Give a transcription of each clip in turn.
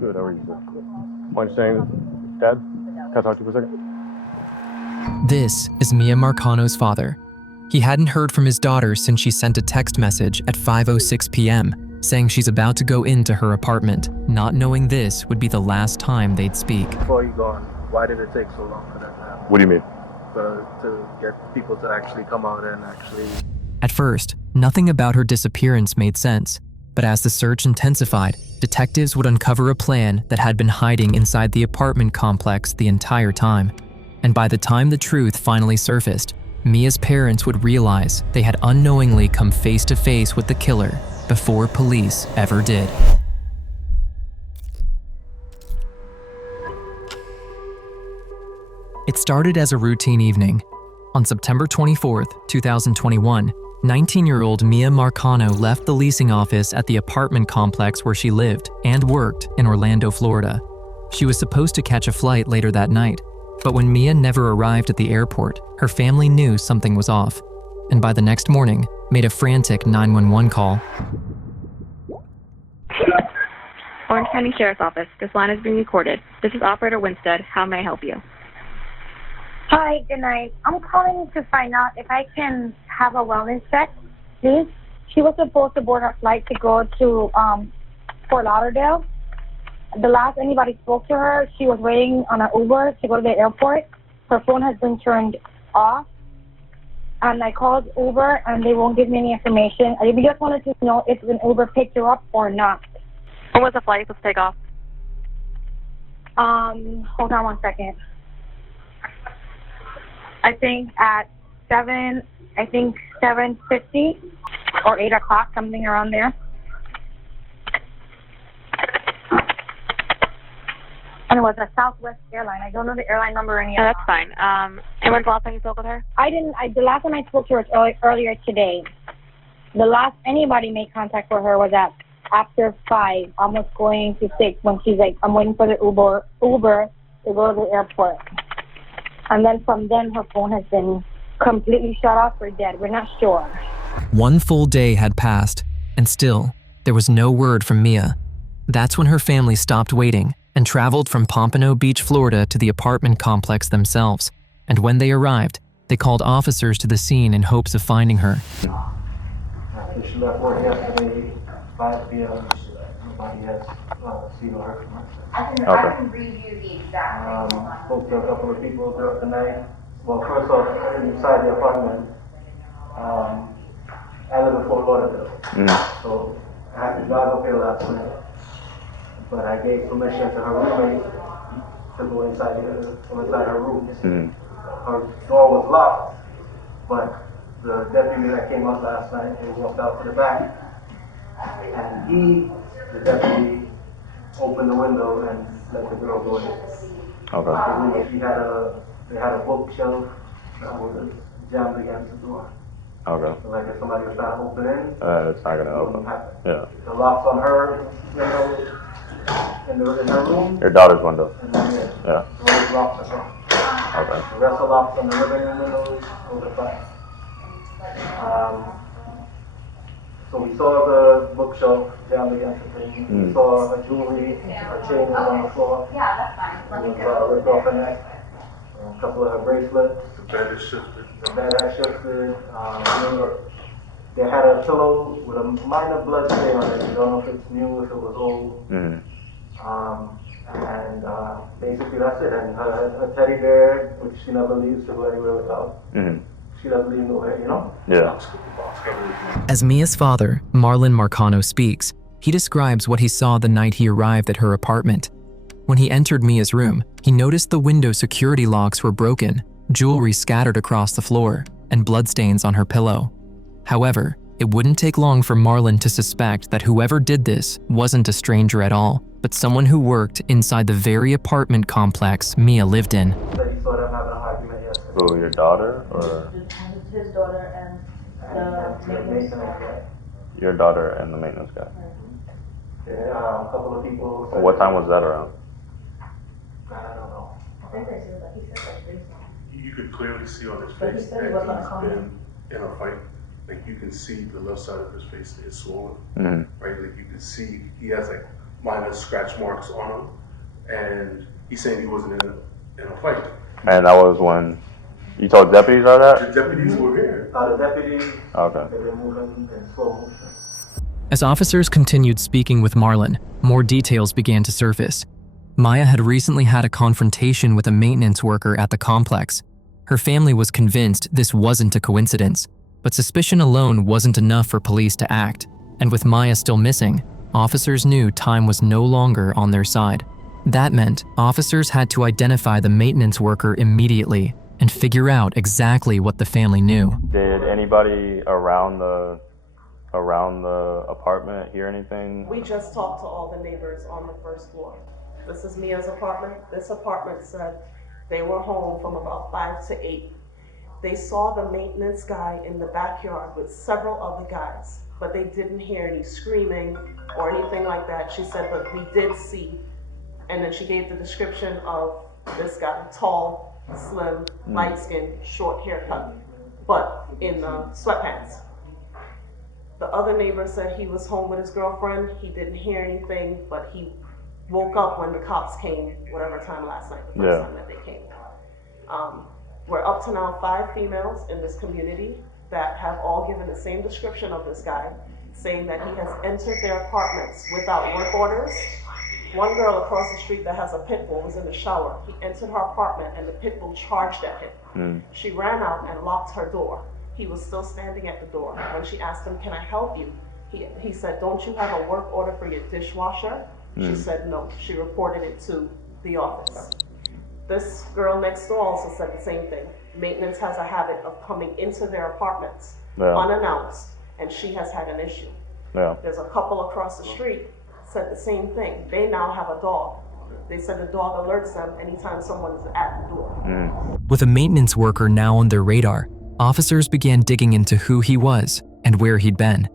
Good, how are you, sir? Why don't you say, Dad, can I talk to you for a second? This is Miya Marcano's father. He hadn't heard from his daughter since she sent a text message at 5:06 p.m. saying she's about to go into her apartment, not knowing this would be the last time they'd speak. Before you gone, why did it take so long for that to happen? What do you mean? To get people to actually come out and actually... At first, nothing about her disappearance made sense, but as the search intensified, detectives would uncover a plan that had been hiding inside the apartment complex the entire time. And by the time the truth finally surfaced, Miya's parents would realize they had unknowingly come face to face with the killer before police ever did. It started as a routine evening. On September 24th, 2021, 19-year-old Miya Marcano left the leasing office at the apartment complex where she lived and worked in Orlando, Florida. She was supposed to catch a flight later that night, but when Miya never arrived at the airport, her family knew something was off, and by the next morning, made a frantic 911 call. Orange County Sheriff's Office. This line is being recorded. This is Operator Winstead. How may I help you? Hi, good night. I'm calling to find out if I can have a wellness check, please. She was supposed to board her flight to go to Fort Lauderdale. The last anybody spoke to her, she was waiting on an Uber to go to the airport. Her phone has been turned off. And I called Uber and they won't give me any information. I just wanted to know if an Uber picked her up or not. When was the flight supposed to take off? Hold on one second. I think at 7:50 or 8 o'clock, something around there. And it was a Southwest airline. I don't know the airline number or any No, other. that's fine. And when's the last time you spoke with her? The last time I spoke to her was earlier today. The last anybody made contact with her was at after 5, almost going to 6, when she's like, I'm waiting for the Uber to go to the airport. And then from then, her phone has been completely shut off or dead. We're not sure. One full day had passed, and still, there was no word from Miya. That's when her family stopped waiting and traveled from Pompano Beach, Florida to the apartment complex themselves. And when they arrived, they called officers to the scene in hopes of finding her. After she left work yesterday, 5 p.m., nobody has seen or heard from her. I can read you the exact thing. Spoke to a couple of people throughout the night. Well, first off, inside the apartment, I live in Fort Lauderdale. So I had to drive up here last night. But I gave permission to her roommate to go inside her room. Her door was locked, but the deputy that came up last night, he walked out to the back, and the deputy, opened the window and let the girl go in. Okay. They had a bookshelf that was jammed against the door. Okay. So like if somebody was trying to open in, It's not gonna it wouldn't open. happen. Yeah. The locks on her window in her room, Your daughter's window. and then Yeah. those locks are gone. Okay. The rest of the locks on the living room windows, those are fine. So we saw the bookshelf jammed against the thing. We saw her jewelry, her chain was on the floor. Yeah, that's fine. Let me It go. was ripped off her neck. A couple of her bracelets. The bed is shifted. The bed had shifted. They had a pillow with a minor blood stain on it. We don't know if it's new, if it was old. And basically that's it. And her teddy bear, which she never leaves to go anywhere without. She doesn't leave nowhere, you know? Yeah. As Miya's father, Marlon Marcano, speaks, he describes what he saw the night he arrived at her apartment. When he entered Miya's room, he noticed the window security locks were broken, jewelry scattered across the floor, and bloodstains on her pillow. However, it wouldn't take long for Marlon to suspect that whoever did this wasn't a stranger at all, but someone who worked inside the very apartment complex Miya lived in. That he saw them having an argument yesterday. Who, your daughter or His daughter and And the maintenance guy. your daughter and the maintenance guy? Yeah, a couple of people. What time was that around? I don't know. I think they said he said like 3 You could clearly see on his But he face said he that wasn't he's calm. been in a fight. Like you can see the left side of his face is swollen, Mm-hmm. right? Like you can see he has like minor scratch marks on him, and he's saying he wasn't in a fight. And that was when you told deputies all that? The deputies were here. The deputies, Okay. they were moving in slow motion. As officers continued speaking with Marlon, more details began to surface. Miya had recently had a confrontation with a maintenance worker at the complex. Her family was convinced this wasn't a coincidence, but suspicion alone wasn't enough for police to act. And with Miya still missing, officers knew time was no longer on their side. That meant officers had to identify the maintenance worker immediately and figure out exactly what the family knew. Did anybody around the apartment hear anything? We just talked to all the neighbors on the first floor. This is Mia's apartment. This apartment said they were home from about 5 to 8. They saw the maintenance guy in the backyard with several other guys, but they didn't hear any screaming or anything like that. She said, but we did see, and then she gave the description of this guy, tall, slim, light-skinned, short haircut, but in sweatpants. The other neighbor said he was home with his girlfriend. He didn't hear anything, but he woke up when the cops came, whatever time last night, the first time that they came. We're up to now 5 females in this community that have all given the same description of this guy, saying that he has entered their apartments without work orders. One girl across the street that has a pit bull was in the shower. He entered her apartment and the pit bull charged at him. She ran out and locked her door. He was still standing at the door. When she asked him, can I help you? He said, don't you have a work order for your dishwasher? She said no. She reported it to the office. This girl next door also said the same thing. Maintenance has a habit of coming into their apartments unannounced, and she has had an issue. There's a couple across the street said the same thing. They now have a dog. They said the dog alerts them anytime someone is at the door. With a maintenance worker now on their radar, officers began digging into who he was and where he'd been.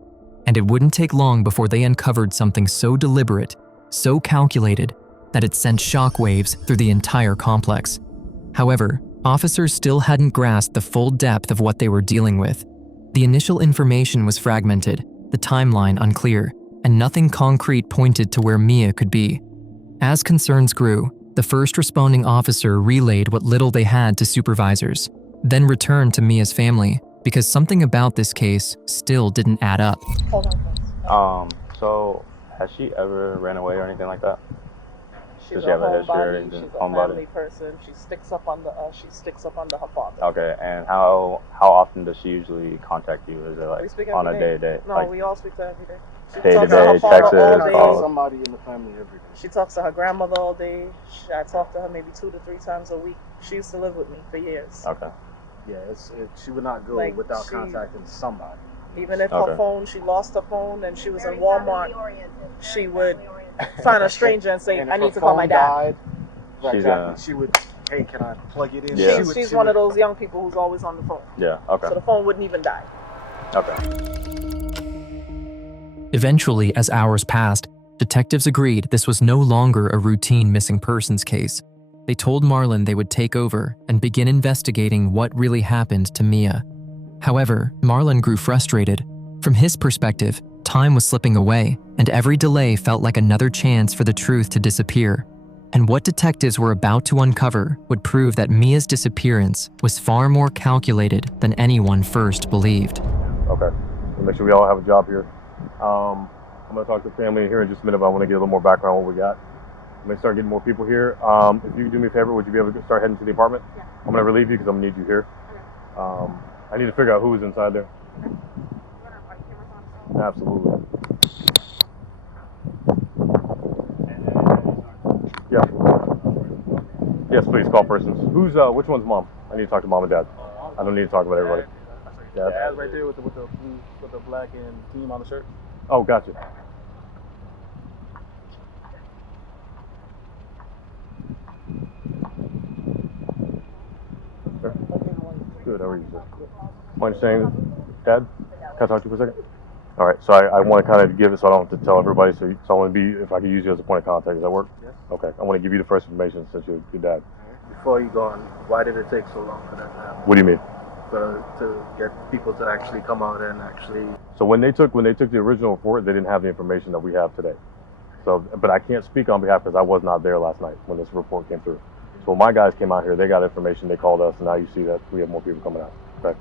And it wouldn't take long before they uncovered something so deliberate, so calculated, that it sent shockwaves through the entire complex. However, officers still hadn't grasped the full depth of what they were dealing with. The initial information was fragmented, the timeline unclear, and nothing concrete pointed to where Miya could be. As concerns grew, the first responding officer relayed what little they had to supervisors, then returned to Mia's family because something about this case still didn't add up. So has she ever ran away or anything like that? She's Does she have a history or homebody. anything? She's a Homebody? family person. She sticks up under her father. Okay, and how often does she usually contact you? Is it We like speak on a every day-to-day? No, like, we all speak to her every day. She Day to talks day, her father texts, all day. calls. Somebody in the family every day. She talks to her grandmother all day. I talk to her maybe 2 to 3 times a week. She used to live with me for years. Okay. Yeah, she would not go Like, without she- contacting somebody. Even if Okay. her phone, she lost her phone and she was Very in Walmart, family-oriented. she would find a stranger and say, And I if need her to call my phone dad. died, She's, exactly, she would, hey, can I plug it in? Yeah. She's one of those young people who's always on the phone. Yeah, okay. So the phone wouldn't even die. Okay. Eventually, as hours passed, detectives agreed this was no longer a routine missing persons case. They told Marlon they would take over and begin investigating what really happened to Miya. However, Marlon grew frustrated. From his perspective, time was slipping away, and every delay felt like another chance for the truth to disappear. And what detectives were about to uncover would prove that Mia's disappearance was far more calculated than anyone first believed. Okay. We'll make sure we all have a job here. I'm going to talk to the family here in just a minute, but I want to get a little more background on what we got. I'm going to start getting more people here. If you could do me a favor, would you be able to start heading to the apartment? Yeah. I'm going to relieve you because I'm going to need you here. Okay. I need to figure out who is inside there. You want our cameras on? Absolutely. Yeah. Yes, please call persons. Which one's mom? I need to talk to mom and dad. I don't need to talk about everybody. Dad? Dad's right there with the black and team on the shirt. Oh, gotcha. Sure. Good, how are you, sir? Mind saying, Dad, can I talk to you for a second? All right, so I want to kind of give it so I don't have to tell everybody, so I want to be, if I could use you as a point of contact, does that work? Yes. Okay, I want to give you the first information since you're your dad. Before you go on, why did it take so long for that to happen? What do you mean? To get people to actually come out and actually. So when they took the original report, they didn't have the information that we have today. So, but I can't speak on behalf because I was not there last night when this report came through. So when my guys came out here, they got information, they called us, and now you see that we have more people coming out. Okay.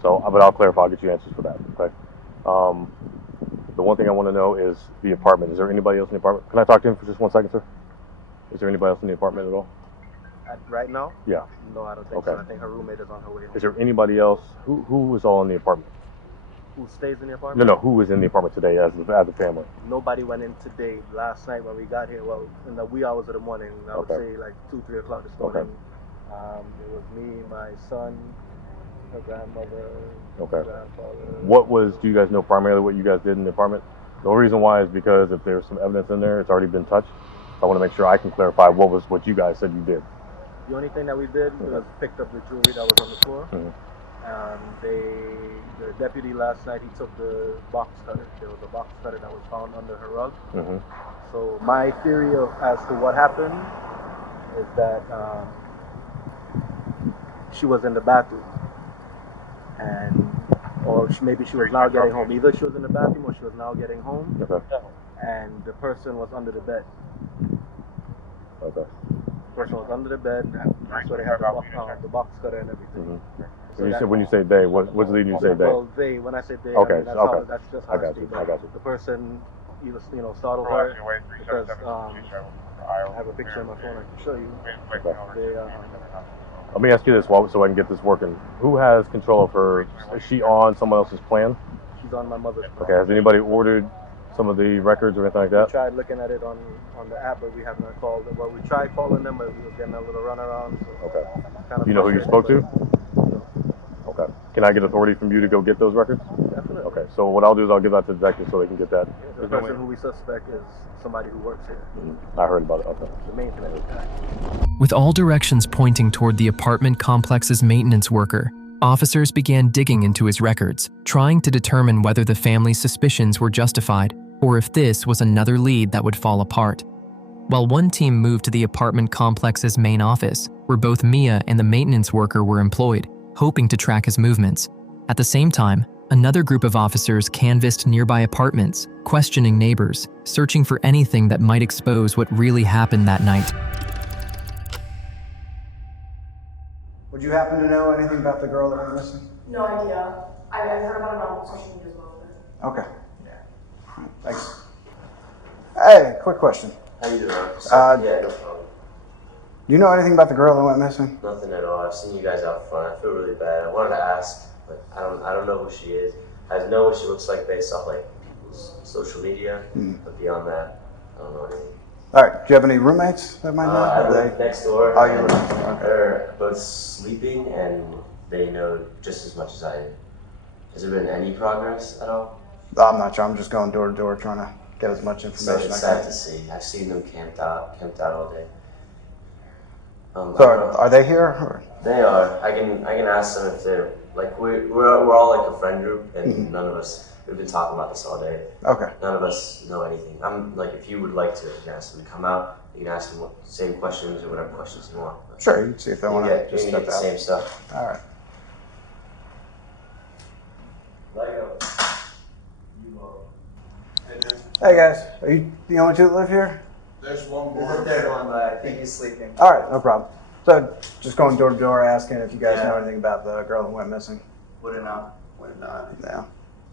So, but I'll clarify. I'll get you answers for that. Okay. The one thing I want to know is the apartment. Is there anybody else in the apartment? Can I talk to him for just 1 second, sir? Is there anybody else in the apartment at all? Right now? Yeah. No, I don't think Okay. so. I think her roommate is on her way home. Is there anybody else? Who is all in the apartment? Who stays in the apartment? No. Who is in the apartment today as the family? Nobody went in today. Last night when we got here, well, in the wee hours of the morning, I would say like 2, 3 o'clock this morning. It was me, my son, her grandmother, grandfather. Do you guys know primarily what you guys did in the apartment? The only reason why is because if there's some evidence in there, it's already been touched. I want to make sure I can clarify what you guys said you did. The only thing that we did was picked up the jewelry that was on the floor. The deputy last night, he took the box cutter. There was a box cutter that was found under her rug. So my theory as to what happened is that she was in the bathroom, or maybe she was now getting home. Either she was in the bathroom or she was now getting home, and the person was under the bed. The person was under the bed, and that's where they had the box cutter and everything. So when you say they, what's leading you to say they? Well, they. When I say they, okay, I mean, that's just how I speak. I got you. The person, startled her because I have a picture on my phone I can show you. Let me ask you this, so I can get this working. Who has control of her? Is she on someone else's plan? She's on my mother's plan. Okay. Has anybody ordered some of the records or anything like that? We tried looking at it on the app, but we have not called them. Well, we tried calling them, but we were getting a little runaround. So You know who you spoke to? No. Okay. Can I get authority from you to go get those records? Definitely. Okay. So what I'll do is I'll give that to the detective so they can get that. The person who we suspect is somebody who works here. I heard about it. Okay. The maintenance guy. With all directions pointing toward the apartment complex's maintenance worker, officers began digging into his records, trying to determine whether the family's suspicions were justified or if this was another lead that would fall apart. While one team moved to the apartment complex's main office, where both Miya and the maintenance worker were employed, hoping to track his movements. At the same time, another group of officers canvassed nearby apartments, questioning neighbors, searching for anything that might expose what really happened that night. Would you happen to know anything about the girl that went missing? No idea. I've heard about it on social media as well. Okay. Thanks. Hey, quick question. How you doing? Yeah, no problem. Do you know anything about the girl that went missing? Nothing at all. I've seen you guys out front. I feel really bad. I wanted to ask, but I don't know who she is. I know what she looks like based off like people's social media, but beyond that, I don't know anything. All right. Do you have any roommates that might know? I live next door. Oh, you live. Okay. They're both sleeping, and they know just as much as I do. Has there been any progress at all? I'm not sure. I'm just going door to door trying to get as much So information it's as I sad can. to see. I've seen them camped out all day. So are they here? Or? They are. I can ask them if they're like we're all like a friend group, and none of us we've been talking about this all day. Okay. None of us know anything. I'm like, if you would like to, you can ask them to come out. You can ask them same questions or whatever questions you want. But Sure. You can see if they want to just you step get the out. same stuff. All right. Hey guys, are you the only two that live here? There's one There's more. a third one, but I think he's sleeping. All right, no problem. So just going door to door asking if you guys know anything about the girl that went missing. Wouldn't know. Would not. Yeah.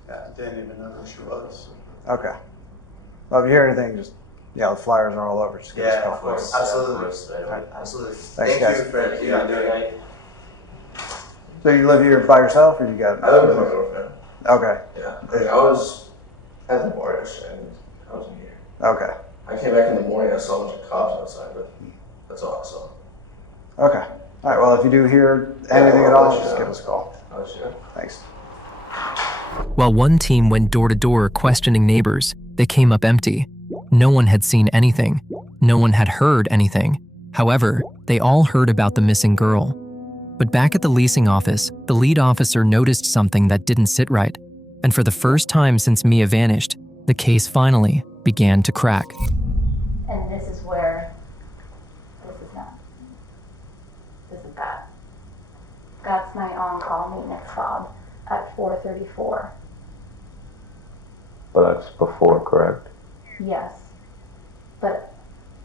Yeah, didn't even know who she was. Okay. Well, if you hear anything, just the flyers are all over. Just give us a Yeah, call. of course. Of Absolutely. course, right away. Absolutely. Thanks, Thank guys. you for doing it. So you live here by yourself, or you got? I live with my girlfriend. Okay. Yeah. I was at the bar yesterday and I wasn't here. Okay. I came back in the morning, I saw a bunch of cops outside, but that's all I saw. Okay. All right. Well, if you do hear anything at I'll all, let you just know. give us a call. I was here. Thanks. While one team went door to door questioning neighbors, they came up empty. No one had seen anything. No one had heard anything. However, they all heard about the missing girl. But back at the leasing office, the lead officer noticed something that didn't sit right. And for the first time since Miya vanished, the case finally began to crack. And this is where, this is not. This is that. That's my on-call maintenance fob at 4:34. But that's before, correct? Yes. but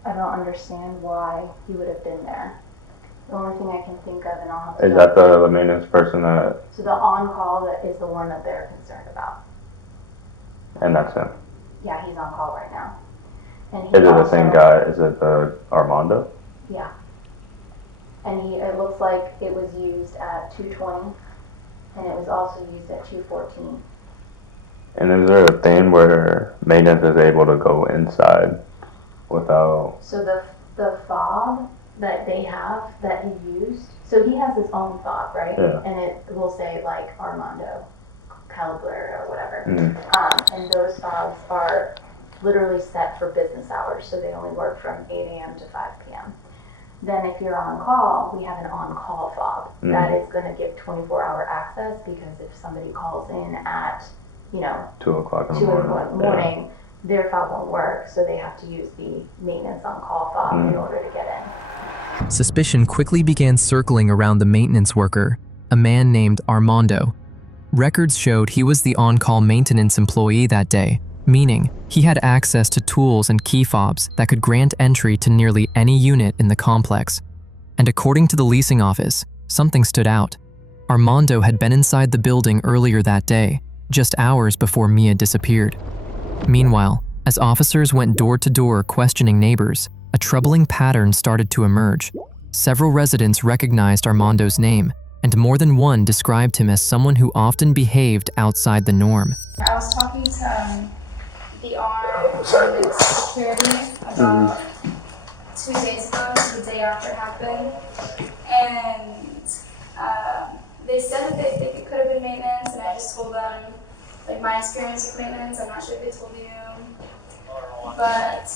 I don't understand why he would have been there. The only thing I can think of, and I'll have to Is that the maintenance person that? So the on-call that is the one that they're concerned about. And that's him. Yeah, he's on call right now. And Is it the same guy? Is it the Armando? Yeah. And it looks like it was used at 2:20, and it was also used at 2:14. And is there a thing where maintenance is able to go inside without? So the fob that they have that he used, so he has his own fob, right? Yeah. And it will say like Armando Calibler or whatever. And those fobs are literally set for business hours, so they only work from 8 a.m. to 5 p.m. Then if you're on call, we have an on-call fob. That is going to give 24-hour access, because if somebody calls in at, 2 o'clock in the 2 morning. in the morning, their fob won't work, so they have to use the maintenance on-call fob in order to get in. Suspicion quickly began circling around the maintenance worker, a man named Armando. Records showed he was the on-call maintenance employee that day, meaning he had access to tools and key fobs that could grant entry to nearly any unit in the complex. And according to the leasing office, something stood out. Armando had been inside the building earlier that day, just hours before Miya disappeared. Meanwhile, as officers went door to door questioning neighbors, a troubling pattern started to emerge. Several residents recognized Armando's name, and more than one described him as someone who often behaved outside the norm. I was talking to the armed security about 2 days ago, the day after it happened, and they said that they think it could have been maintenance, and I just told them like my experience with maintenance. I'm not sure if they told you, but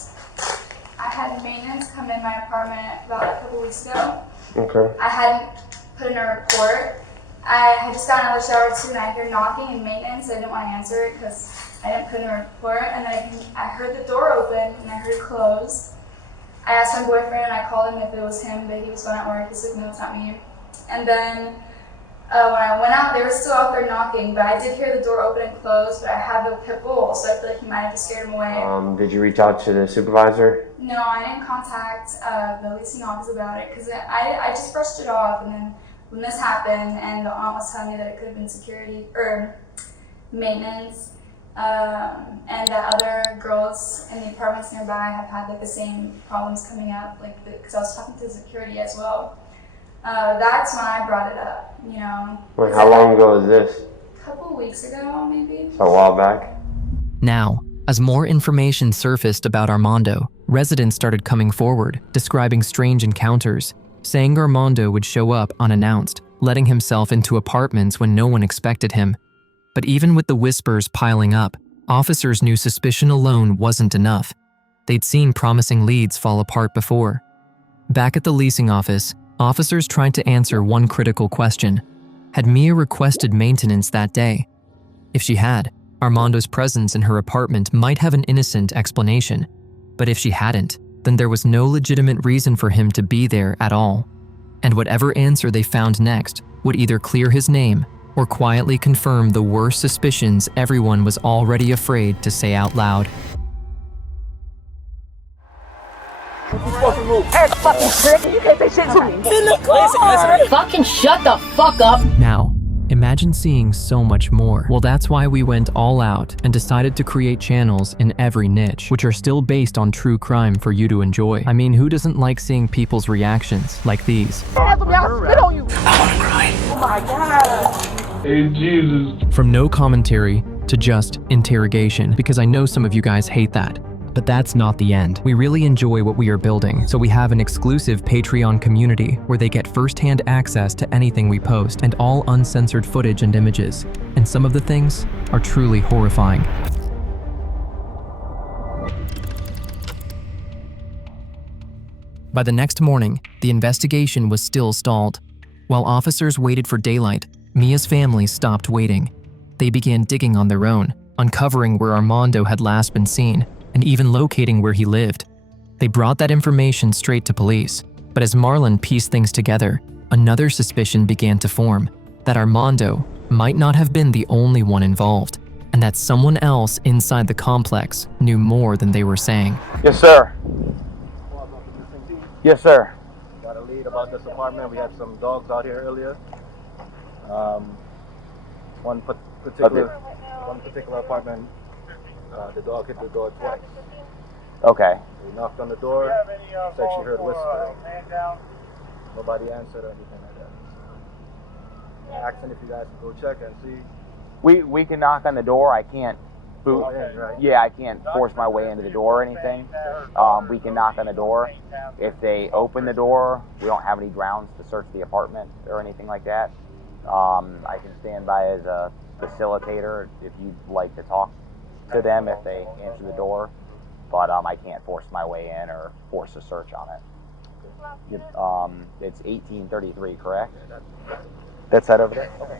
I had maintenance come in my apartment about a couple weeks ago. Okay. I hadn't put in a report. I had just gotten out of the shower too, and I heard knocking in maintenance. I didn't want to answer it because I didn't put in a report. And then I heard the door open and I heard it close. I asked my boyfriend and I called him if it was him, but he was going at work. He said, no, it's not me. And then when I went out, they were still out there knocking, but I did hear the door open and close, but I have a pit bull, so I feel like he might have just scared him away. Did you reach out to the supervisor? No, I didn't contact the leasing office about it because I just brushed it off, and then when this happened and the aunt was telling me that it could have been security or maintenance, and that other girls in the apartments nearby have had like the same problems coming up, like because I was talking to the security as well. That's when I brought it up, Wait, how long ago was this? A couple weeks ago, maybe. So a while back? Now, as more information surfaced about Armando, residents started coming forward, describing strange encounters, saying Armando would show up unannounced, letting himself into apartments when no one expected him. But even with the whispers piling up, officers knew suspicion alone wasn't enough. They'd seen promising leads fall apart before. Back at the leasing office, officers tried to answer one critical question. Had Miya requested maintenance that day? If she had, Armando's presence in her apartment might have an innocent explanation. But if she hadn't, then there was no legitimate reason for him to be there at all. And whatever answer they found next would either clear his name or quietly confirm the worst suspicions everyone was already afraid to say out loud. Hey, fucking prick! You can't say shit to me! In the car! Fucking shut the fuck up! Now, imagine seeing so much more. Well, that's why we went all out and decided to create channels in every niche, which are still based on true crime for you to enjoy. I mean, who doesn't like seeing people's reactions like these? I'll spit on you! I wanna cry. Oh my god! Hey, Jesus. From no commentary to just interrogation, because I know some of you guys hate that. But that's not the end. We really enjoy what we are building, so we have an exclusive Patreon community where they get first-hand access to anything we post and all uncensored footage and images. And some of the things are truly horrifying. By the next morning, the investigation was still stalled. While officers waited for daylight, Miya's family stopped waiting. They began digging on their own, uncovering where Armando had last been seen, and even locating where he lived. They brought that information straight to police, but as Marlon pieced things together, another suspicion began to form, that Armando might not have been the only one involved, and that someone else inside the complex knew more than they were saying. Yes, sir. Yes, sir. Got a lead about this apartment. We had some dogs out here earlier. One particular apartment, the dog hit the door twice. Okay. We knocked on the door, said she heard whispering. Nobody answered or anything like that. Asking if you guys can go check and see. We can knock on the door. I can't boot. Go in, right? Yeah, I can't force my way into the door or anything. We can knock on the door. If they open the door, we don't have any grounds to search the apartment or anything like that. I can stand by as a facilitator if you'd like to talk to them if they answer the door. But I can't force my way in or force a search on it. It's 1833, correct? That's that over there? Okay.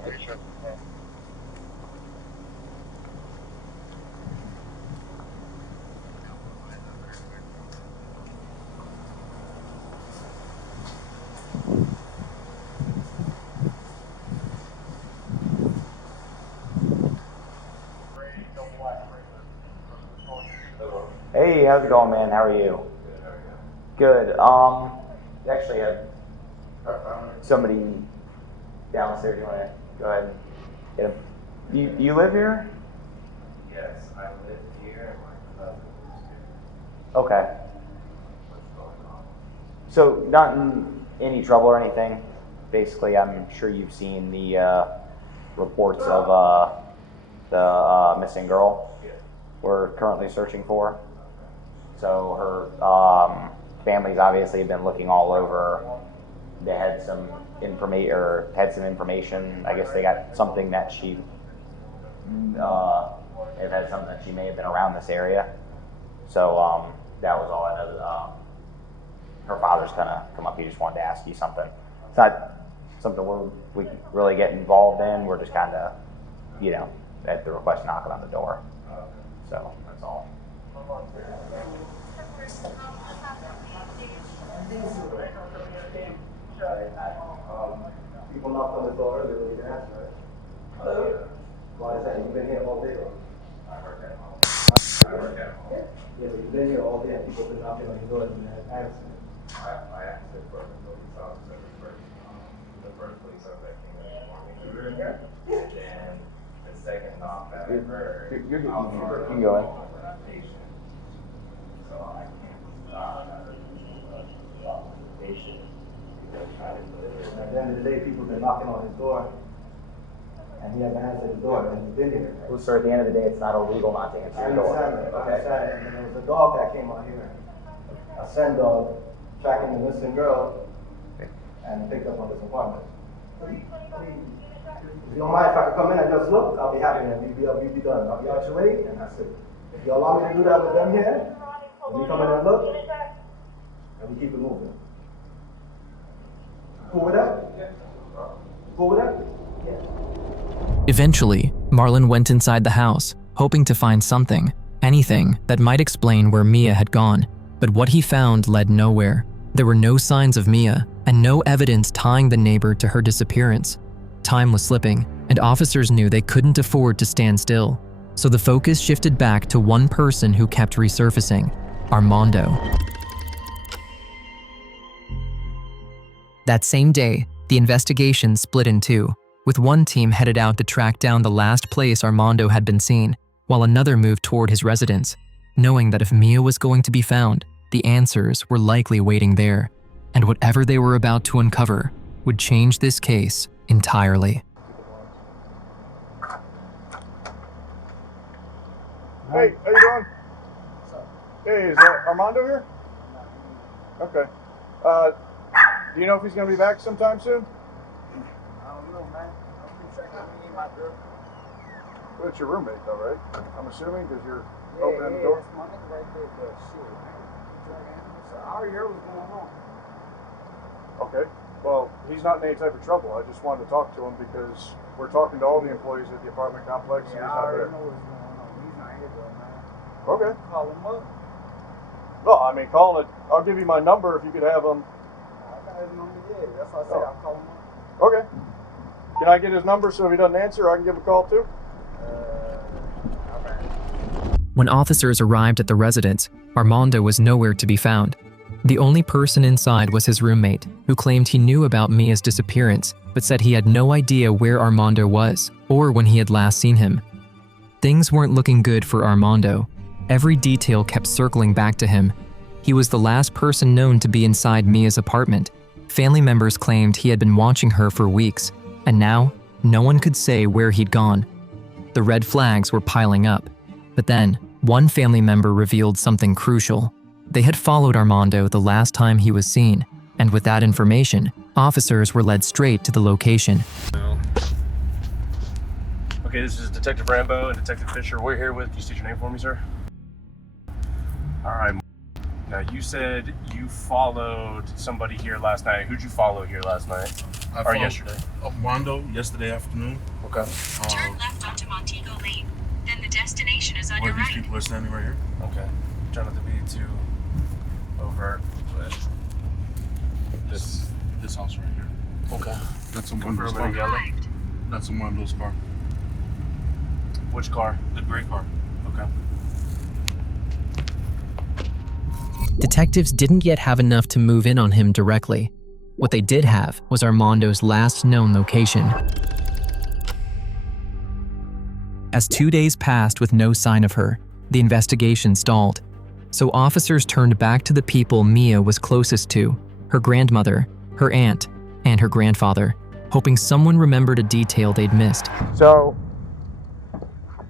Hey, how's it going, man? How are you? Good. Actually, I have somebody downstairs. You want to go ahead and get him? You live here? Yes, I live here and my cousin lives here. Okay. What's going on? So, not in any trouble or anything. Basically, I'm sure you've seen the reports of the missing girl we're currently searching for. So her family's obviously been looking all over. They had some information. I guess they got something that she it had something that she may have been around this area. So that was all I know. Her father's kind of come up. He just wanted to ask you something. It's not something we really get involved in. We're just kind of, at the request, knocking on the door. So that's all. People knocked on the door earlier, they didn't answer, right? Hello? Why is that? You've been here all day. I work at home. Yeah, but you've been here all day and people been knocking on your door and you didn't answer. I answered for the police officer, the first police officer that came in the morning. And then the second knock that I heard, You can go in. So I can't stop patient. At the end of the day, people been knocking on his door and he hasn't answered the door and he's been here. Well, sir, at the end of the day, it's not illegal not to answer I the door. understand that. I Okay. understand. And there was a dog that came out here, a send dog, tracking the missing girl and picked up on this apartment. If you don't mind if I could come in and just look, I'll be happy and we'll be done. I'll be out your way and that's it. If you allow me to do that with them here, when we come in and look, and we keep it moving. Cool with that? Cool with that? Yeah. Eventually, Marlon went inside the house, hoping to find something, anything that might explain where Miya had gone. But what he found led nowhere. There were no signs of Miya, and no evidence tying the neighbor to her disappearance. Time was slipping, and officers knew they couldn't afford to stand still. So the focus shifted back to one person who kept resurfacing, Armando. That same day, the investigation split in two, with one team headed out to track down the last place Armando had been seen, while another moved toward his residence, knowing that if Miya was going to be found, the answers were likely waiting there, and whatever they were about to uncover would change this case entirely. Hey, how you doing? Hey, is Armando here? Okay. Do you know if he's going to be back sometime soon? I don't know, man. I'm pretty sure I can my girl. Well, it's your roommate, though, right? I'm assuming, because you're Yeah, opening the door. that's my nigga right there, but shit, man. So I already heard what's going on. Okay. Well, he's not in any type of trouble. I just wanted to talk to him because we're talking to all the employees at the apartment complex, and Yeah, he's I not already there. know what's going on. He's not here though, man. Okay. Call him up. No, I mean, calling it. I'll give you my number if you could have him. I got his number, yeah. That's why I said I'll call him up. Okay. Can I get his number so if he doesn't answer, I can give a call too? When officers arrived at the residence, Armando was nowhere to be found. The only person inside was his roommate, who claimed he knew about Mia's disappearance, but said he had no idea where Armando was or when he had last seen him. Things weren't looking good for Armando. Every detail kept circling back to him. He was the last person known to be inside Mia's apartment. Family members claimed he had been watching her for weeks, and now no one could say where he'd gone. The red flags were piling up. But then, one family member revealed something crucial. They had followed Armando the last time he was seen, and with that information, officers were led straight to the location. Okay, this is Detective Rambo and Detective Fisher. We're here with, can you state your name for me, sir? All right. Now, you said you followed somebody here last night. Who'd you follow here last night? Or yesterday? Armando, yesterday afternoon. Okay. Turn left onto Montego Lane. Then the destination is on Where your these right. people are standing right here. Okay. Try not to be too overt, but This house right here. okay. That's Armando's car. Yellow. That's Armando's car. Which car? The gray car. Okay. Detectives didn't yet have enough to move in on him directly. What they did have was Armando's last known location. As 2 days passed with no sign of her, the investigation stalled. So officers turned back to the people Miya was closest to, her grandmother, her aunt, and her grandfather, hoping someone remembered a detail they'd missed. So,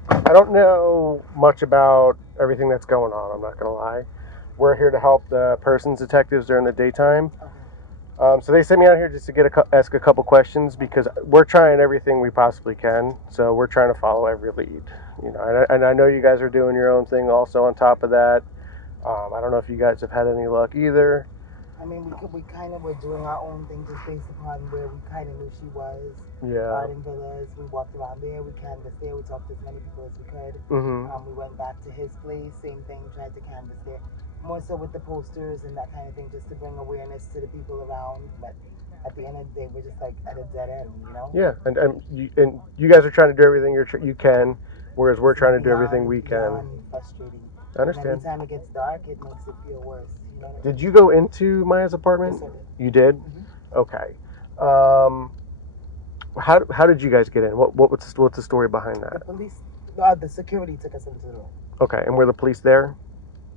I don't know much about everything that's going on, I'm not going to lie. We're here to help the persons detectives during the daytime. So they sent me out here just to ask a couple questions because we're trying everything we possibly can. So we're trying to follow every lead, you know. And I know you guys are doing your own thing also on top of that. I don't know if you guys have had any luck either. I mean, we kind of were doing our own thing just based upon where we kind of knew she was. Yeah. Garden Villas, we walked around there, we canvassed there, we talked to as many people as we could. Mm-hmm. We went back to his place, same thing, tried to canvass there. More so with the posters and that kind of thing, just to bring awareness to the people around. But at the end of the day, we're just like at a dead end, you know? Yeah, and you guys are trying to do everything you can, whereas we're trying to do everything we can. Frustrating. I understand. And every time it gets dark, it makes it feel worse. You know what I mean? Did you go into Maya's apartment? Yes, I did. You did? Mm-hmm. Okay. How did you guys get in? What's the story behind that? The police, the security took us into the room. Okay, and were the police there?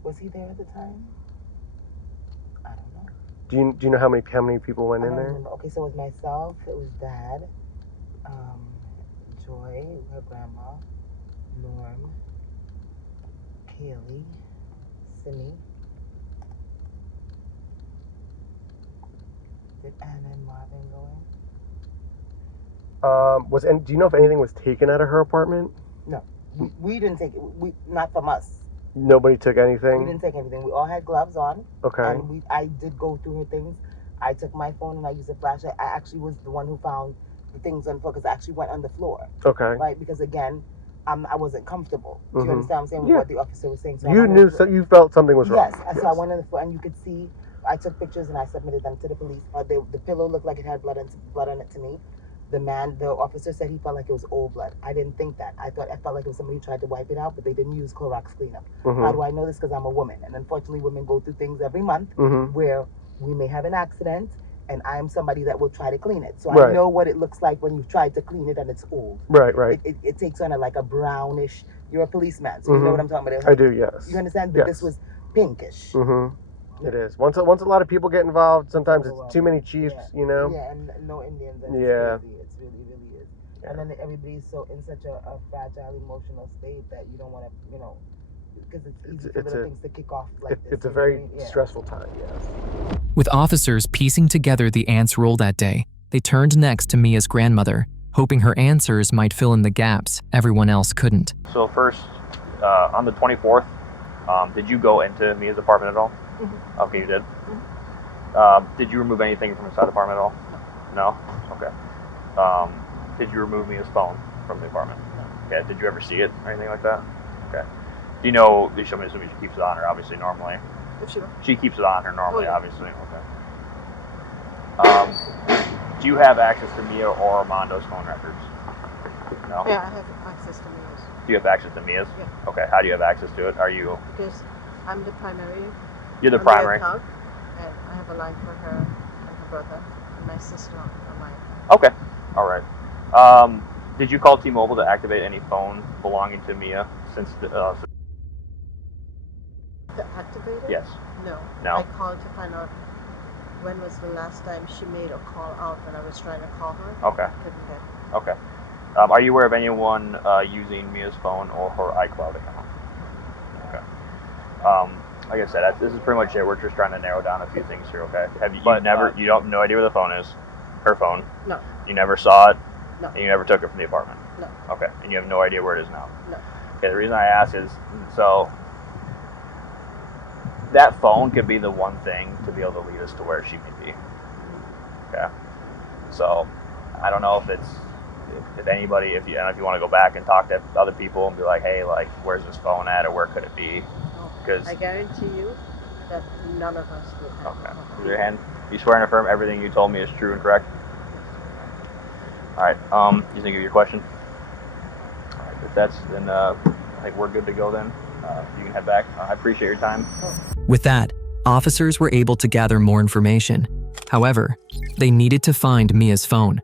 Was he there at the time? I don't know. Do you know how many people went in there? Remember. Okay, so it was myself, it was Dad, Joy, her grandma, Norm, Kaylee, Simi. Did Anna and Marvin go in? Do you know if anything was taken out of her apartment? No, we didn't take it. Not from us. Nobody took anything? We didn't take anything. We all had gloves on. Okay. And I did go through her things. I took my phone and I used a flashlight. I actually was the one who found the things on the floor because I actually went on the floor. Okay. Right? Because again, I wasn't comfortable. Do you understand what I'm saying? Yeah. What the officer was saying. So you felt something was wrong. Yes. So I went on the floor and you could see, I took pictures and I submitted them to the police. The pillow looked like it had blood on it to me. The officer said he felt like it was old blood. I didn't think that. I felt like it was somebody who tried to wipe it out, but they didn't use Clorox cleanup. How do I know this? Because I'm a woman. And unfortunately, women go through things every month where we may have an accident and I'm somebody that will try to clean it. So I know what it looks like when you've tried to clean it and it's old. Right. It takes on a brownish, you're a policeman, so you know what I'm talking about. I do, yes. You understand? But this was pinkish. It is. Once a lot of people get involved, sometimes it's too many chiefs, you know? Yeah, and no Indians. And yeah. It's crazy. It's really is. Yeah. And then everybody's so in such a fragile emotional state that you don't want to, because it's easy for little things to kick off like this. It's a very stressful time, yes. With officers piecing together the aunt's role that day, they turned next to Mia's grandmother, hoping her answers might fill in the gaps everyone else couldn't. So first, on the 24th, did you go into Mia's apartment at all? Okay, you did. Did you remove anything from inside the apartment at all? No? Okay. Did you remove Mia's phone from the apartment? Okay. Did you ever see it or anything like that? Okay. Do you know, I'm assuming she keeps it on her, obviously, normally. She keeps it on her normally, obviously. Okay. Do you have access to Miya or Armando's phone records? No? Yeah, I have access to Mia's. Do you have access to Mia's? Yeah. Okay. How do you have access to it? Are you... Because I'm the primary. You're the on primary? account. and I have a line for her and her brother and my sister on mine. Okay. All right. Did you call T-Mobile to activate any phone belonging to Miya since the, To activate it? Yes. No. No? I called to find out when was the last time she made a call out when I was trying to call her. Okay. Couldn't get. Okay. Are you aware of anyone using Mia's phone or her iCloud account? Okay. Like I said, this is pretty much it. We're just trying to narrow down a few things here, okay? Have you, you don't no idea where the phone is? Her phone? No. You never saw it? No. And you never took it from the apartment? No. Okay. And you have no idea where it is now? No. Okay, the reason I ask is, so that phone could be the one thing to be able to lead us to where she may be. Okay. So I don't know if it's if anybody, if you want to go back and talk to other people and be like, hey, like, where's this phone at, or where could it be? Because I guarantee you that none of us would have. okay. Raise your hand. You swear and affirm everything you told me is true and correct? All right. You think of your question? All right. If that's, then I think we're good to go then. You can head back. I appreciate your time. With that, officers were able to gather more information. However, they needed to find Mia's phone.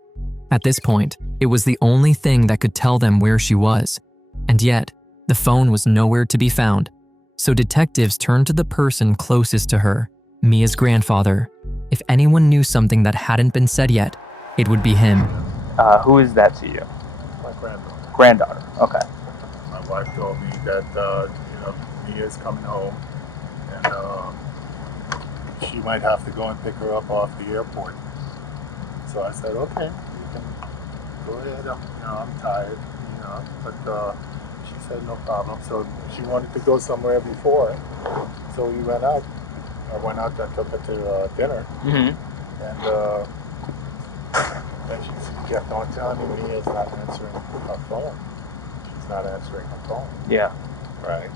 At this point, it was the only thing that could tell them where she was. And yet, the phone was nowhere to be found. So detectives turned to the person closest to her, Mia's grandfather. If anyone knew something that hadn't been said yet, it would be him. Who is that to you? My granddaughter. Granddaughter. Okay. My wife told me that Mia's coming home, and she might have to go and pick her up off the airport. So I said, okay, you can go ahead. I'm tired, but she said no problem. So she wanted to go somewhere before, so we went out. I went out and took her to dinner, and then she kept on telling me Mia's not answering her phone. She's not answering her phone. Yeah. Right.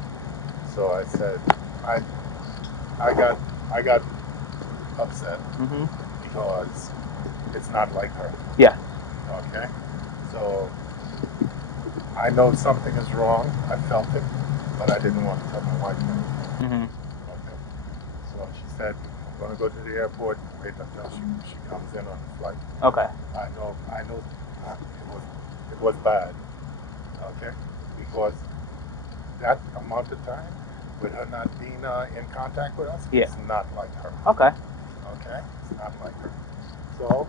So I said, I got upset because it's not like her. Yeah. Okay. So I know something is wrong. I felt it, but I didn't want to tell my wife that. Okay. So she said, I'm going to go to the airport and wait until she comes in on the flight. Okay. I know it was bad. Okay. Because that amount of time with her not being in contact with us, it's not like her. Okay. Okay? It's not like her. So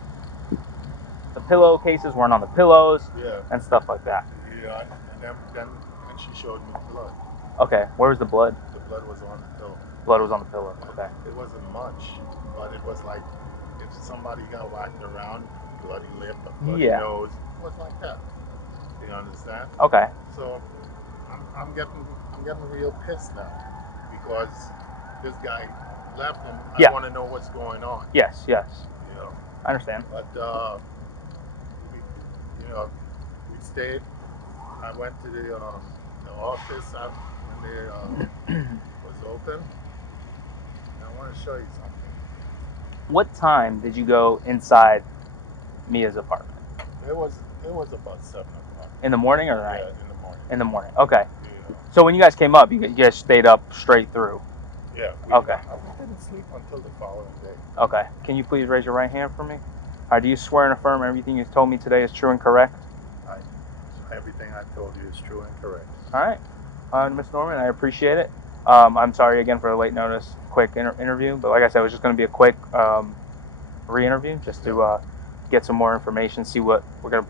the pillowcases weren't on the pillows and stuff like that. Yeah, and then she showed me blood. Okay, where was the blood? The blood was on the pillow. Blood was on the pillow, okay. It wasn't much, but it was like if somebody got whacked around, bloody lip, a bloody nose, it was like that. You understand? Okay. So I'm getting real pissed now because this guy left and I want to know what's going on. Yes. I understand. But we stayed. I went to the office when they was open. And I want to show you something. What time did you go inside Mia's apartment? It was about 7 o'clock. In the morning or the night? Yeah, in the morning. In the morning. Okay. Yeah. So when you guys came up, you guys stayed up straight through. Yeah. Okay. We didn't sleep until the following day. Okay. Can you please raise your right hand for me? All right. Do you swear and affirm everything you've told me today is true and correct? Everything I told you is true and correct. All right. Ms. Norman, I appreciate it. I'm sorry again for the late notice, quick interview, but like I said, it was just going to be a quick re-interview just to get some more information, see what we're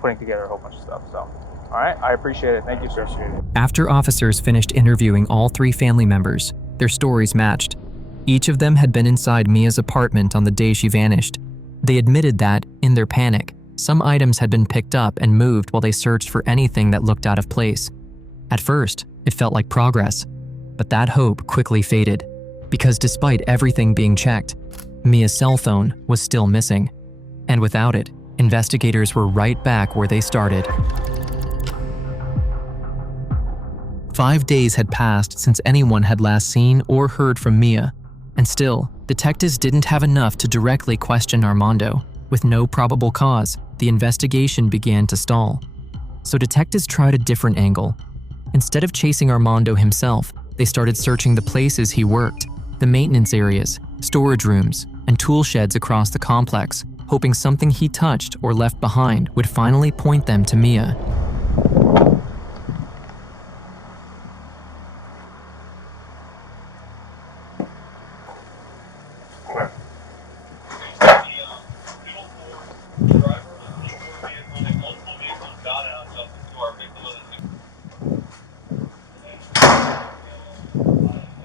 putting together a whole bunch of stuff. So, all right. I appreciate it. Thank you, sir. After officers finished interviewing all three family members, their stories matched. Each of them had been inside Mia's apartment on the day she vanished. They admitted that, in their panic, some items had been picked up and moved while they searched for anything that looked out of place. At first, it felt like progress, but that hope quickly faded, because despite everything being checked, Mia's cell phone was still missing. And without it, investigators were right back where they started. 5 days had passed since anyone had last seen or heard from Miya, and still, detectives didn't have enough to directly question Armando. With no probable cause, the investigation began to stall. So detectives tried a different angle. Instead of chasing Armando himself, they started searching the places he worked, the maintenance areas, storage rooms, and tool sheds across the complex, hoping something he touched or left behind would finally point them to Miya.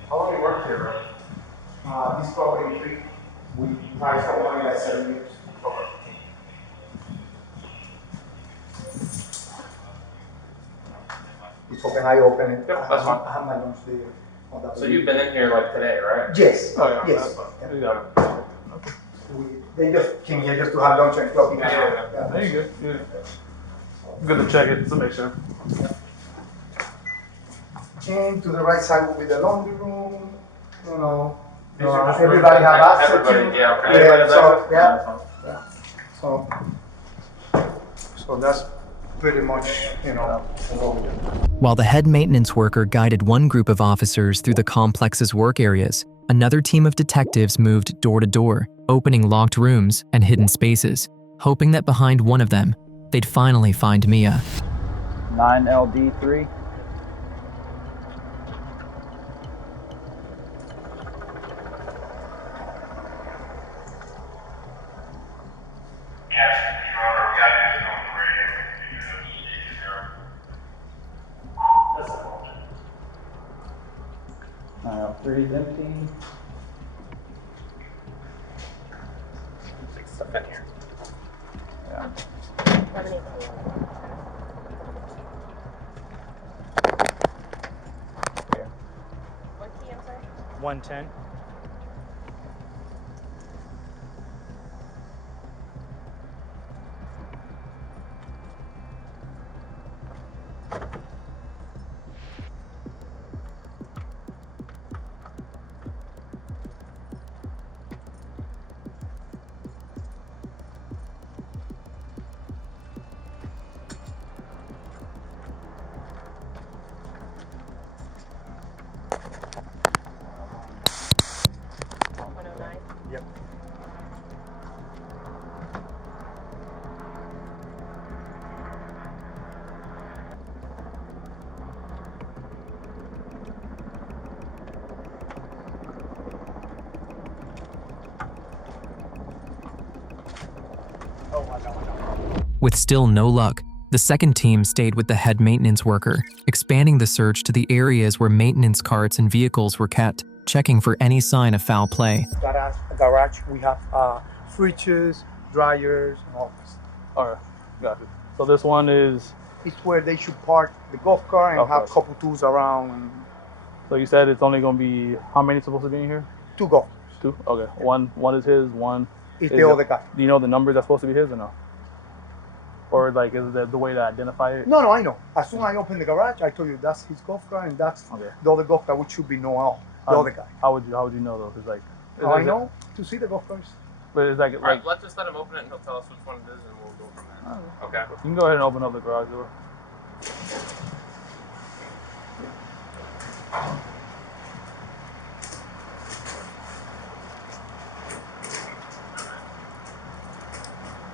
How long you worked here, right? This property, we tried for only like 7 years. Okay. It's open, I open it. Yep, that's fine. I have my lunch there. on that So day. you've been in here like today, right? Yes. Oh yeah. Yes. That's fine. Yeah. You got it. Okay. They just came here just to have lunch and clocking out. Yeah. There you go. Yeah. Good to check it to make sure. And to the right side will be the laundry room. You know, These are just everybody rooms have that access to. everybody- yeah, okay. Yeah, Everybody has so, access? yeah. Yeah. So that's pretty much, you know, what we do. While the head maintenance worker guided one group of officers through the complex's work areas, another team of detectives moved door to door, opening locked rooms and hidden spaces, hoping that behind one of them, they'd finally find Miya. 9LD3. Aisle 3 is empty. Stuff in here. Yeah. What key, I'm sorry? 110. Yep. With still no luck, the second team stayed with the head maintenance worker, expanding the search to the areas where maintenance carts and vehicles were kept, checking for any sign of foul play. Garage, we have fridges, dryers, and all this. Alright, got it. So this one is. It's where they should park the golf cart and have a couple tools around. And So you said it's only going to be how many supposed to be in here? 2 golf. 2. Okay. One is his. One is the other guy. Do you know the numbers that's supposed to be his or no? Or like is it the way to identify it? No, I know. As soon as I open the garage, I told you that's his golf cart and that's the other golf cart, which should be Noel, the other guy. How would you know though? Cause like. How I know to see the golf carts. But it's like. Alright, let's just let him open it and he'll tell us which one it is and we'll go from there. Okay. You can go ahead and open up the garage door.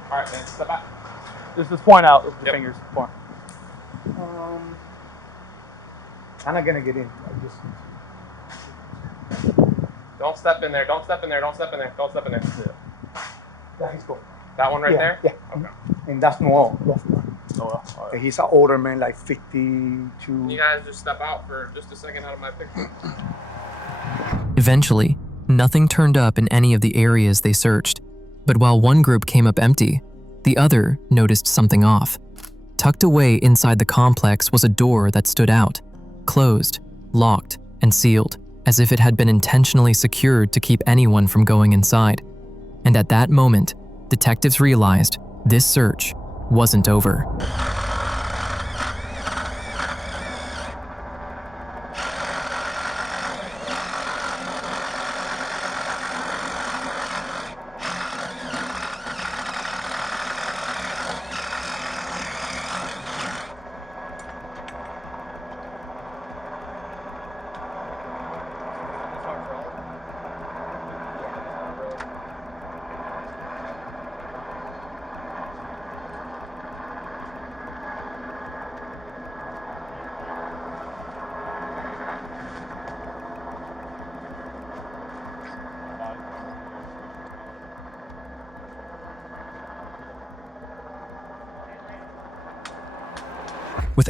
Alright, then step back. Just point out with your fingers. Point. I'm not gonna get in. Don't step in there, don't step in there, don't step in there, don't step in there. Yeah. That's his golf. That one right there? Yeah. Okay. And that's Noel golf cart. Noel. All right. He's an older man, like 52. Can you guys just step out for just a second out of my picture? Eventually, nothing turned up in any of the areas they searched. But while one group came up empty, the other noticed something off. Tucked away inside the complex was a door that stood out, closed, locked, and sealed, as if it had been intentionally secured to keep anyone from going inside. And at that moment, detectives realized this search wasn't over.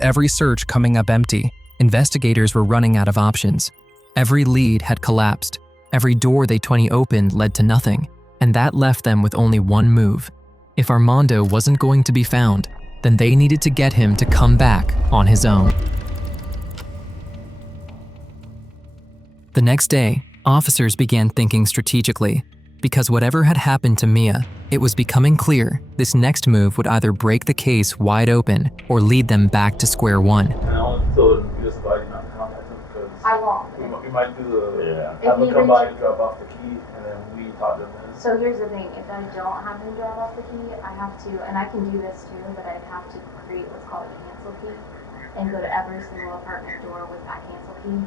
every search coming up empty, investigators were running out of options. Every lead had collapsed. Every door they 20 opened led to nothing, and that left them with only one move. If Armando wasn't going to be found, then they needed to get him to come back on his own. The next day, officers began thinking strategically. Because whatever had happened to Miya, it was becoming clear this next move would either break the case wide open or lead them back to square one. So just like not contact him because I won't. We might do the If have him he come by reaches- and drop off the key, and then we talk to him. So here's the thing, if I don't have him drop off the key, I have to, and I can do this too, but I'd have to create what's called a cancel key and go to every single apartment door with that cancel key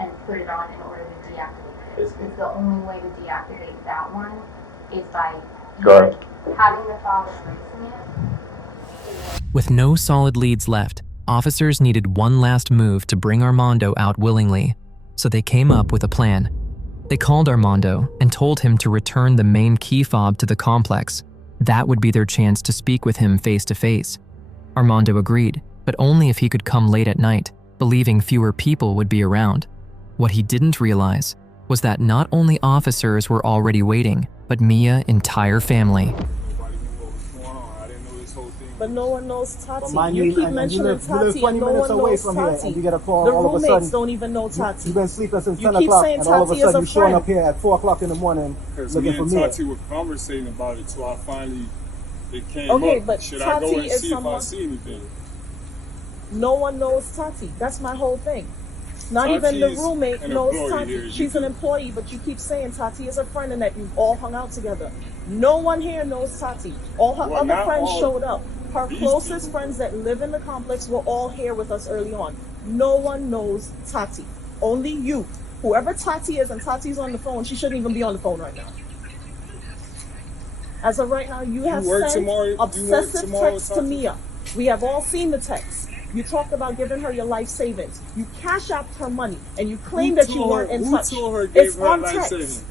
and put it on in order to deactivate it. It's the only way to deactivate that one is by Go ahead. having the fob and releasing it. With no solid leads left, officers needed one last move to bring Armando out willingly, so they came up with a plan. They called Armando and told him to return the main key fob to the complex. That would be their chance to speak with him face to face. Armando agreed, but only if he could come late at night, believing fewer people would be around. What he didn't realize was that not only officers were already waiting, but Miya's entire family. But no one knows Tati. Mind You you, keep and mentioning you live Tati, 20 and no minutes one away knows from here, Tati. and you get a call The all of a roommates sudden. don't even know Tati. You've been sleeping since You 10 keep o'clock, saying and all of a Tati is sudden a you're showing friend. up here at 4 o'clock in the morning Because looking me for and me. Tati were conversating about it, so I finally, it came Okay, up. but Should I go Tati and is see if I someone- see anything? No one knows Tati. That's my whole thing. Not Tati even the is roommate an knows employee Tati. here. You She's an employee, but you keep saying Tati is a friend and that you've all hung out together. No one here knows Tati. All her Well, other not friends all showed up. Her these closest friends that live in the complex were all here with us early on. No one knows Tati. Only you. Whoever Tati is, and Tati's on the phone, she shouldn't even be on the phone right now. As of right now, you have work sent tomorrow- you work obsessive tomorrow, texts to Tati? Miya. We have all seen the texts. You talked about giving her your life savings. You cash out her money, and you claim that you weren't in touch. Who told her gave It's her on life text. saving?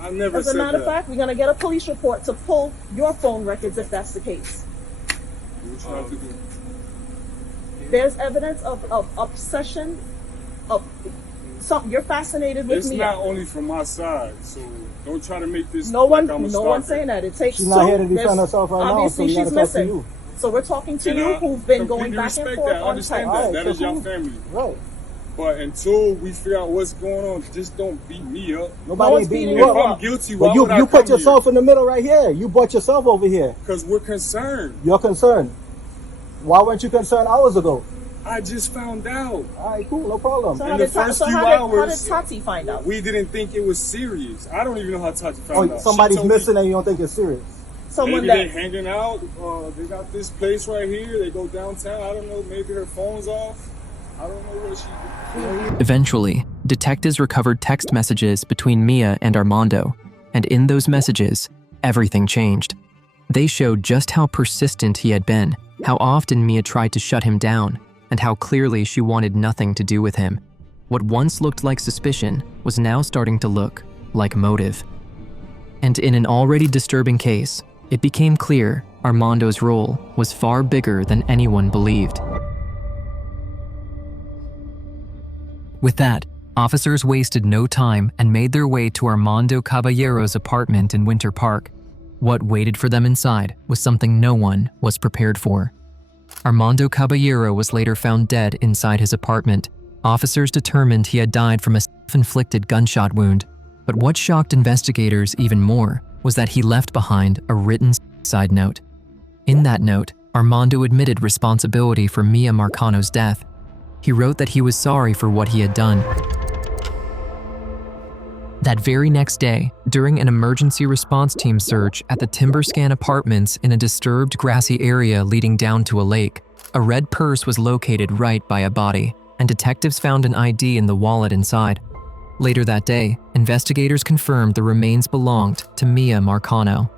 I never As a said matter of that. fact, we're going to get a police report to pull your phone records if that's the case. What you have to do? There's evidence of obsession, of something. You're fascinated with It's me. not only from my side, so don't try to make this. No one, like I'm a no one's stalker. saying that. It takes She's two. not here to defend There's- herself right now, so obviously we gotta she's talk to missing. you. So we're talking to And you, I who've been completely going back and respect forth that. I on understand text. that. That is your family. Right. But until we figure out what's going on, just don't beat me up. Nobody ain't beating you If up. I'm guilty, But why you would I you put come yourself in the middle right here. You brought yourself over here. Because we're concerned. You're concerned. Why weren't you concerned hours ago? I just found out. All right, cool, no problem. So In how the did, Ta- first so few how did hours, Tati find out? we didn't think it was serious. I don't even know how Tati found Oh, out. somebody's She told me missing and you don't think it's serious. Someone maybe that they hanging out. They got this place right here. They go downtown. I don't know. Maybe her phone's off. I don't know what she. Eventually, detectives recovered text messages between Miya and Armando, and in those messages, everything changed. They showed just how persistent he had been, how often Miya tried to shut him down, and how clearly she wanted nothing to do with him. What once looked like suspicion was now starting to look like motive. And in an already disturbing case, it became clear Armando's role was far bigger than anyone believed. With that, officers wasted no time and made their way to Armando Caballero's apartment in Winter Park. What waited for them inside was something no one was prepared for. Armando Caballero was later found dead inside his apartment. Officers determined he had died from a self-inflicted gunshot wound. But what shocked investigators even more was that he left behind a written suicide note. In that note, Armando admitted responsibility for Miya Marcano's death. He wrote that he was sorry for what he had done. That very next day, during an emergency response team search at the Timberscan Apartments in a disturbed grassy area leading down to a lake, a red purse was located right by a body, and detectives found an ID in the wallet inside. Later that day, investigators confirmed the remains belonged to Miya Marcano.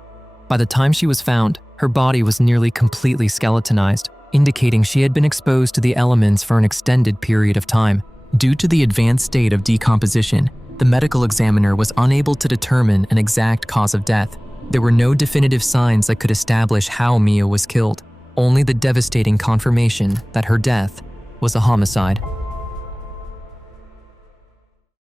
By the time she was found, her body was nearly completely skeletonized, indicating she had been exposed to the elements for an extended period of time. Due to the advanced state of decomposition, the medical examiner was unable to determine an exact cause of death. There were no definitive signs that could establish how Miya was killed, only the devastating confirmation that her death was a homicide.